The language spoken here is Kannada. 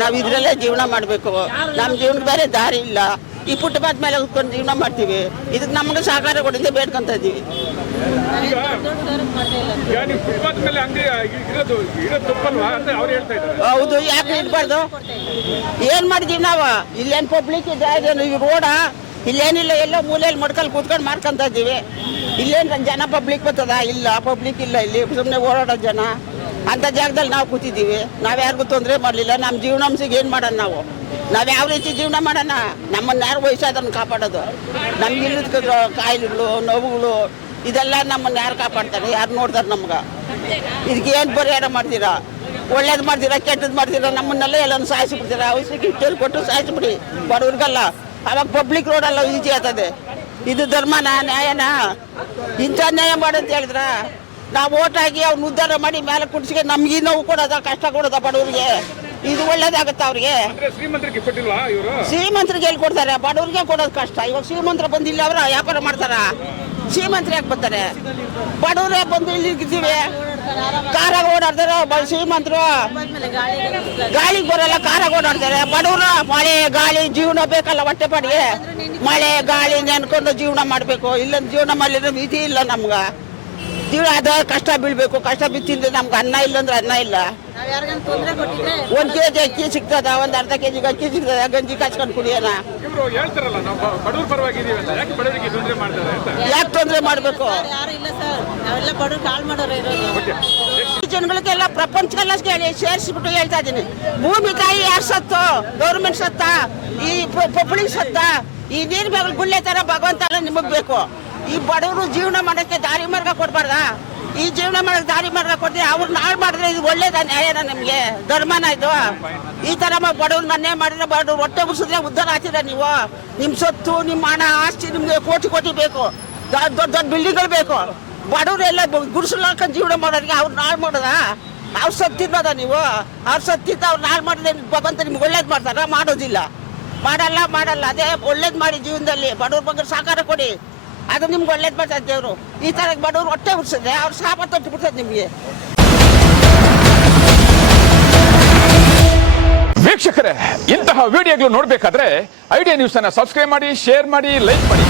ನಾವು ಇದ್ರಲ್ಲೇ ಜೀವನ ಮಾಡಬೇಕು. ನಮ್ಮ ಜೀವನಕ್ಕೆ ಬೇರೆ ದಾರಿ ಇಲ್ಲ. ಈ ಫುಟ್ಪಾತ್ ಮೇಲೆ ಉತ್ಕೊಂಡು ಜೀವನ ಮಾಡ್ತೀವಿ. ಇದಕ್ಕೆ ನಮಗೆ ಸಹಕಾರ ಕೊಡಿಂದ ಬೇಡ್ಕೊಂತ ಇದ್ದೀವಿ. ಹೌದು, ಯಾಕೆ ಇಡಬಾರ್ದು? ಏನ್ ಮಾಡಿದೀವಿ ನಾವು? ಇಲ್ಲೇನು ಪಬ್ಲಿಕ್ ಇದೆ, ಈ ರೋಡ ಇಲ್ಲೇನಿಲ್ಲ, ಎಲ್ಲೋ ಮೂಲೆಯಲ್ಲಿ ಮಡ್ಕಲ್ಲಿ ಕೂತ್ಕೊಂಡು ಮಾಡ್ಕೊಂತ ಇದ್ದೀವಿ. ಇಲ್ಲೇನು ಜನ ಪಬ್ಲಿಕ್ ಬರ್ತದ? ಇಲ್ಲ, ಪಬ್ಲಿಕ್ ಇಲ್ಲ. ಇಲ್ಲಿ ಸುಮ್ಮನೆ ಓಡಾಡೋ ಜನ. ಅಂಥ ಜಾಗದಲ್ಲಿ ನಾವು ಕೂತಿದ್ದೀವಿ. ನಾವು ಯಾರಿಗೂ ತೊಂದರೆ ಮಾಡಲಿಲ್ಲ. ನಮ್ಮ ಜೀವನಾಂಶಕ್ಕೆ ಏನು ಮಾಡೋಣ? ನಾವು ಯಾವ ರೀತಿ ಜೀವನ ಮಾಡೋಣ? ನಮ್ಮನ್ನು ಯಾರು ವಯಸ್ಸಾದನ್ನು ಕಾಪಾಡೋದು? ನಮ್ಗೆ ಇಲ್ಲದ ಕಾಯಿಲೆಗಳು, ನೋವುಗಳು ಇದೆಲ್ಲ ನಮ್ಮನ್ನು ಯಾರು ಕಾಪಾಡ್ತಾರೆ? ಯಾರು ನೋಡ್ತಾರೆ ನಮ್ಗೆ? ಇದಕ್ಕೆ ಏನು ಪರಿಹಾರ ಮಾಡ್ತೀರಾ? ಒಳ್ಳೇದು ಮಾಡ್ತೀರಾ, ಕೆಟ್ಟದ್ದು ಮಾಡ್ತೀರಾ? ನಮ್ಮನ್ನೆಲ್ಲ ಎಲ್ಲನೂ ಸಾಯಿಸಿಬಿಡ್ತೀರಾ? ಔಷಧಿ ಇಟ್ಟಲ್ಲಿ ಕೊಟ್ಟು ಸಾಯಿಸಿಬಿಡಿ ಬಡವ್ರಿಗೆಲ್ಲ. ಅವಾಗ ಪಬ್ಲಿಕ್ ರೋಡೆಲ್ಲ ಈಜಿ ಆಗ್ತದೆ. ಇದು ಧರ್ಮನಾ, ನ್ಯಾಯನಾ? ಇಂಥ ನ್ಯಾಯ ಮಾಡಂತ ಹೇಳಿದ್ರ ನಾವು ಓಟ್ ಹಾಕಿ ಅವ್ನು ಉದ್ಧಾರ ಮಾಡಿ ಮೇಲೆ ಕುಡಿಸಿಗೆ ನಮ್ಗೆ ನೋವು ಕೊಡೋದ, ಕಷ್ಟ ಕೊಡೋದ ಬಡವ್ರಿಗೆ? ಇದು ಒಳ್ಳೇದಾಗತ್ತ ಅವ್ರಿಗೆ? ಶ್ರೀಮಂತರಿಗೆ ಎಲ್ಲಿ ಕೊಡ್ತಾರೆ? ಬಡವ್ರಿಗೆ ಕೊಡೋದು ಕಷ್ಟ. ಇವಾಗ ಶ್ರೀಮಂತರ ಬಂದು ಇಲ್ಲಿ ಅವ್ರ ವ್ಯಾಪಾರ ಮಾಡ್ತಾರ? ಶ್ರೀಮಂತರು ಯಾಕೆ ಬರ್ತಾರೆ? ಬಡವರೇ ಬಂದು ಇಲ್ಲಿ ಇರ್ತೀವಿ. ಕಾರಾಗ ಓಡಾಡ್ತಾರೆ ಶ್ರೀಮಂತರು. ಗಾಳಿಗೆ ಬರಲ್ಲ, ಕಾರಾಗ ಓಡಾಡ್ತಾರೆ. ಬಡವರು ಮಳೆ ಗಾಳಿ ಜೀವನ ಬೇಕಲ್ಲ, ಹೊಟ್ಟೆ ಪಾಡಿಗೆ. ಮಳೆ ಗಾಳಿ ನೆನ್ಕೊಂಡು ಜೀವನ ಮಾಡಬೇಕು. ಇಲ್ಲೊಂದು ಜೀವನ ಮಾಡಲಿದ್ರೆ ವಿಧಿ ಇಲ್ಲ ನಮ್ಗೆ. ಜೀವನ ಅದ ಕಷ್ಟ ಬೀಳ್ಬೇಕು. ಕಷ್ಟ ಬಿತ್ತಿದ್ರೆ ನಮ್ಗೆ ಅನ್ನ ಇಲ್ಲ ಅಂದ್ರೆ ಅನ್ನ ಇಲ್ಲ. 1 ಕೆಜಿ ಅಕ್ಕಿ ಸಿಗ್ತದ, ಒಂದು ಅರ್ಧ ಕೆಜಿ ಅಕ್ಕಿ ಸಿಗ್ತದ, ಗಂಜಿ ಕಾಚ್ಕೊಂಡು ಕುಡಿಯೋಣ. ಯಾಕೆ ತೊಂದರೆ ಮಾಡಬೇಕು? ಜನಗಳಿಗೆಲ್ಲ ಪ್ರಪಂಚಕ್ಕೆಲ್ಲ ಸೇರಿಸ್ಬಿಟ್ಟು ಹೇಳ್ತಾ ಇದ್ದೀನಿ. ಭೂಮಿ ತಾಯಿ ಯಾರು ಸತ್ತು? ಗೌರ್ಮೆಂಟ್ ಸತ್ತ? ಈ ಪಬ್ಲಿಕ್ ಸತ್ತ? ಈ ನೀರ್ ಮೇಲೆ ಗುಳ್ಳೆ ತರ ಭಗವಂತ ನಿಮಗ್ ಬೇಕು. ಈ ಬಡವರು ಜೀವನ ಮಾಡೋಕ್ಕೆ ದಾರಿ ಮಾರ್ಗ ಕೊಡ್ಬಾರ್ದಾ? ಈ ಜೀವನ ಮಾಡೋಕೆ ದಾರಿ ಮಾರ್ಗ ಕೊಡ್ತೀವಿ. ಅವ್ರು ನಾಳೆ ಮಾಡಿದ್ರೆ ಇದು ಒಳ್ಳೇದ, ನ್ಯಾಯನ? ನಮಗೆ ಧರ್ಮನ ಇದು? ಈ ತರ ಬಡವ್ರು ನನ್ನೇ ಮಾಡಿದ್ರೆ ಬಡವ್ರು ಹೊಟ್ಟೆ ಮುಗಿಸಿದ್ರೆ ಉದ್ಧಾರ ಆಗ್ತೀರ ನೀವು? ನಿಮ್ಮ ಸೊತ್ತು, ನಿಮ್ಮ ಹಣ, ಆಸ್ತಿ ನಿಮ್ಗೆ ಕೋಟಿ ಕೋಟಿ ಬೇಕು. ದೊಡ್ಡ ದೊಡ್ಡ ಬಿಲ್ಡಿಂಗ್ಗಳು ಬೇಕು. ಬಡವರೆಲ್ಲ ಗುಡಿಸಲು ಹಾಕೊಂಡು ಜೀವನ ಮಾಡೋರಿಗೆ ಅವ್ರು ನಾಳೆ ಮಾಡೋದ? ಅವ್ರು ಸತ್ತಿರೋದ ನೀವು? ಅವ್ರು ಸತ್ತಿದ್ದ ಅವ್ರು ನಾಳೆ ಮಾಡಿದ್ರೆ ಭಗವಂತ ನಿಮ್ಗೆ ಒಳ್ಳೇದು ಮಾಡ್ತಾರ? ಮಾಡೋದಿಲ್ಲ, ಮಾಡಲ್ಲ. ಅದೇ ಒಳ್ಳೇದು ಮಾಡಿ ಜೀವನದಲ್ಲಿ ಬಡವ್ರ ಬಗ್ಗೆ ಸಹಕಾರ ಕೊಡಿ. ಅದು ನಿಮ್ಗೆ ಒಳ್ಳೇದು ಮಾಡ್ತಾರೆ ದೇವರು. ಈ ತರ ಬಡವ್ರು ಹೊಟ್ಟೆ ಉಡ್ಸಿದ್ರೆ ಅವ್ರು ಶಾಪ ತೊಟ್ಟು ಬಿಡ್ತದೆ ನಿಮಗೆ. ವೀಕ್ಷಕರೇ, ಇಂತಹ ವಿಡಿಯೋಗಳು ನೋಡಬೇಕಾದ್ರೆ ಐಡಿಯಾ ನ್ಯೂಸ್ ಅನ್ನು ಸಬ್ಸ್ಕ್ರೈಬ್ ಮಾಡಿ, ಶೇರ್ ಮಾಡಿ, ಲೈಕ್ ಮಾಡಿ.